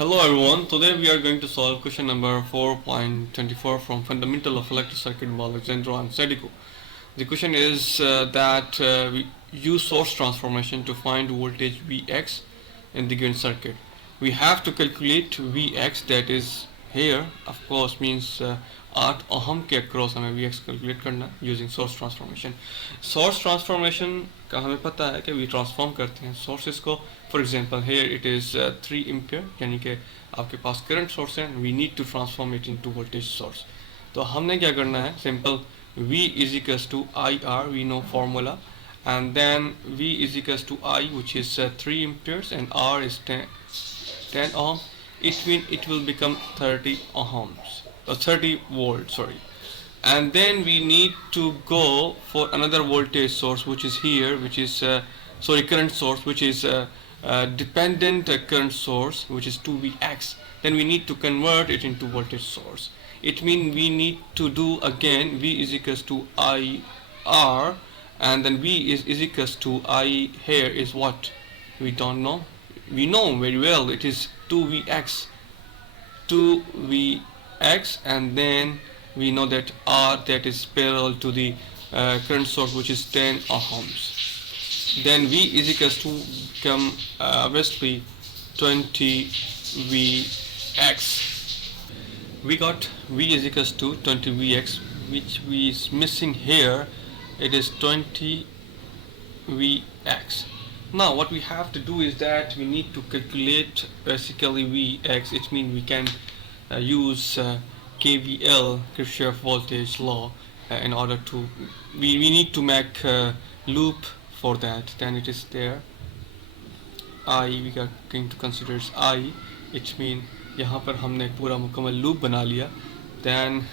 Hello everyone, today we are going to solve question number 4.24 from Fundamental of Electric Circuit by Alexandro and Sedico. The question is that we use source transformation to find voltage Vx in the given circuit. We have to calculate Vx, that is here of course means 8 ohm के across हमें Vx calculate करना using source transformation. Source transformation का हमें पता है कि we transform करते हैं sources को. For example here it is 3 ampere यानी कि आपके पास current source है, we need to transform it into voltage source. तो हमने क्या करना है, simple V is equals to IR, we know formula, and then V is equals to I, which is 3 amperes, and R is 10 ohm. It will become 30 ohms, 30 volts, sorry. And then we need to go for another voltage source, which is here, which is current source, which is dependent current source, which is 2Vx. Then we need to convert it into voltage source. It means we need to do again V is equals to IR, and then V is equals to I. Here is what we don't know. We know very well it is 2Vx, and then we know that R, that is parallel to the current source, which is 10 ohms. Then V is equals to become obviously 20 Vx. We got V is equals to 20 Vx, which we is missing here. It is 20 Vx. Now what we have to do is that we need to calculate basically Vx. It means we can use KVL, Kirchhoff voltage law, in order to we need to make a loop for that. Then it is there I, we are going to consider as I. It means यहाँ पर हमने पूरा मुकम्मल loop बना लिया. Then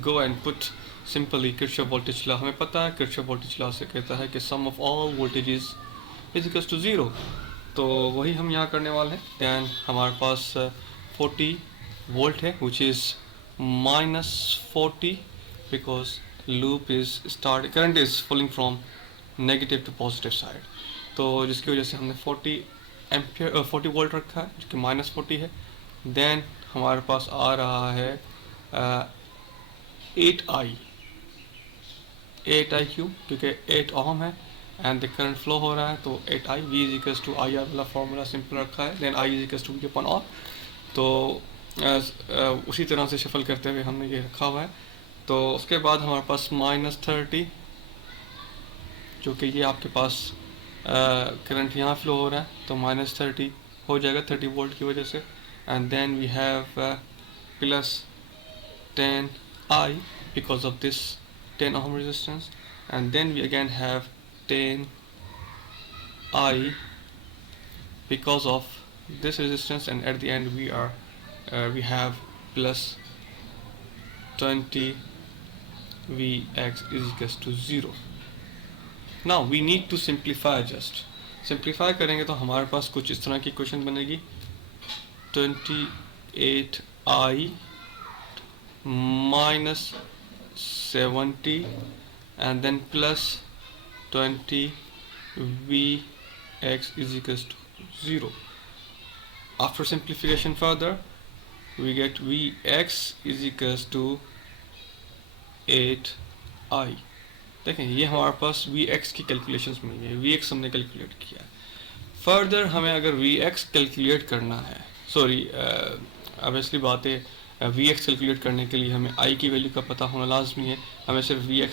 go and put simply Kirchhoff voltage law. हमें पता है Kirchhoff voltage law से कहता है कि sum of all voltages is equals to 0. तो वही हम यहाँ करने वाले हैं. Then हमारे पास 40 volt है, which is minus 40 because loop is current is flowing from negative to positive side. तो जिसकी वजह से हमने 40 वोल्ट रखा है, जो कि minus 40 है. Then हमारे पास आ रहा है 8i क्यों, क्योंकि 8 ओम है एंड द करंट फ्लो हो रहा है. तो 8i V is equals to IR वाला फॉर्मूला सिंपल रखा है. Then I is equals to V upon R. तो उसी तरह से शफल करते हुए हमने ये रखा हुआ है. तो उसके बाद हमारे पास -30, जो कि ये आपके पास करंट यहाँ फ्लो हो रहा है, तो -30 हो जाएगा 30 वोल्ट की वजह से. And then we have plus 10i because of this 10 ohm resistance, and then we again have 10i because of this resistance, and at the end we have plus 20 Vx is equals to 0. Now we need to simplify. Just simplify करेंगे तो हमारे पास कुछ इस तरह की question बनेगी. 28i minus 70 and then plus 20 Vx is equals to 0. After simplification further, we get Vx is equals to 8i. देखें ये हमारे पास Vx की कैलकुलेशंस मिल गई. Vx हमने कैलकुलेट किया. फर्दर हमें अगर Vx कैलकुलेट करना है, सॉरी ऑब्वियसली बात है, Vx कैलकुलेट करने के लिए हमें I की वैल्यू का पता होना लाजमी है. हमें सिर्फ Vx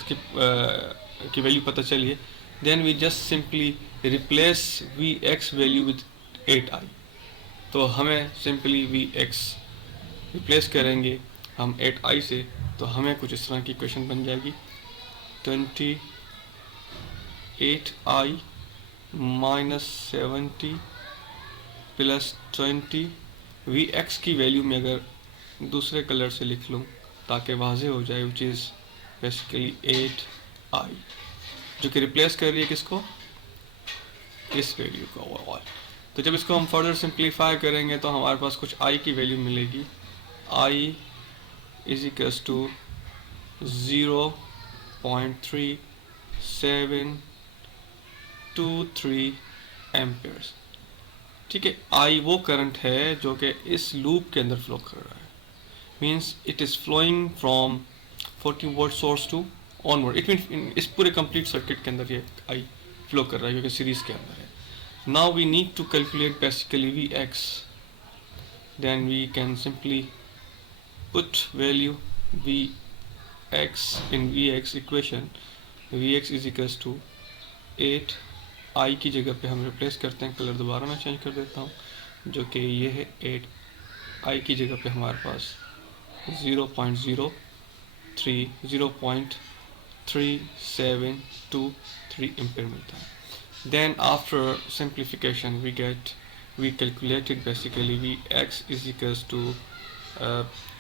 की वैल्यू पता चलिए. Then we just simply replace Vx value with 8i. तो हमें सिंपली Vx रिप्लेस करेंगे हम 8i से, तो हमें कुछ इस तरह की क्वेश्चन बन जाएगी. 28i minus 70 plus 20. Vx की वैल्यू में अगर दूसरे कलर से लिख लूँ ताकि वाज़े हो जाए, which is basically 8i, जो कि रिप्लेस कर रही है किसको, इस वैल्यू को ओवरऑल. तो जब इसको हम फर्दर सिंप्लीफाई करेंगे तो हमारे पास कुछ i की वैल्यू मिलेगी. I is equals to 0.3723 amperes. ठीक है, आई वो करंट है जो कि इस लूप के अंदर फ्लो कर रहा है, means it is flowing from 40 volt source to onward, it mean इस पूरे कंप्लीट सर्किट के अंदर ये आई फ्लो कर रहा है क्योंकि सीरीज के अंदर है. Now we need to calculate basically V X, then we can simply put value Vx in Vx equation. Vx is equals to 8 I की जगह पे हम रिप्लेस करते हैं, कलर दोबारा मैं चेंज कर देता हूँ, जो कि ये है 8 I की जगह पे हमारे पास 0.3723 एम्पेयर मिलता है. Then after simplification we calculated basically Vx is equals to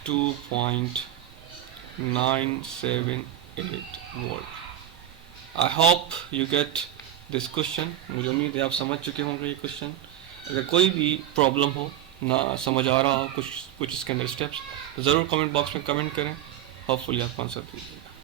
2.978 volt. I hope you get this question. मुझे उम्मीद है आप समझ चुके होंगे ये क्वेश्चन. अगर कोई भी प्रॉब्लम हो, ना समझ आ रहा हो कुछ इसके अंदर स्टेप्स, तो ज़रूर कमेंट बॉक्स में कमेंट करें. होपफुली आपको आंसर दीजिएगा.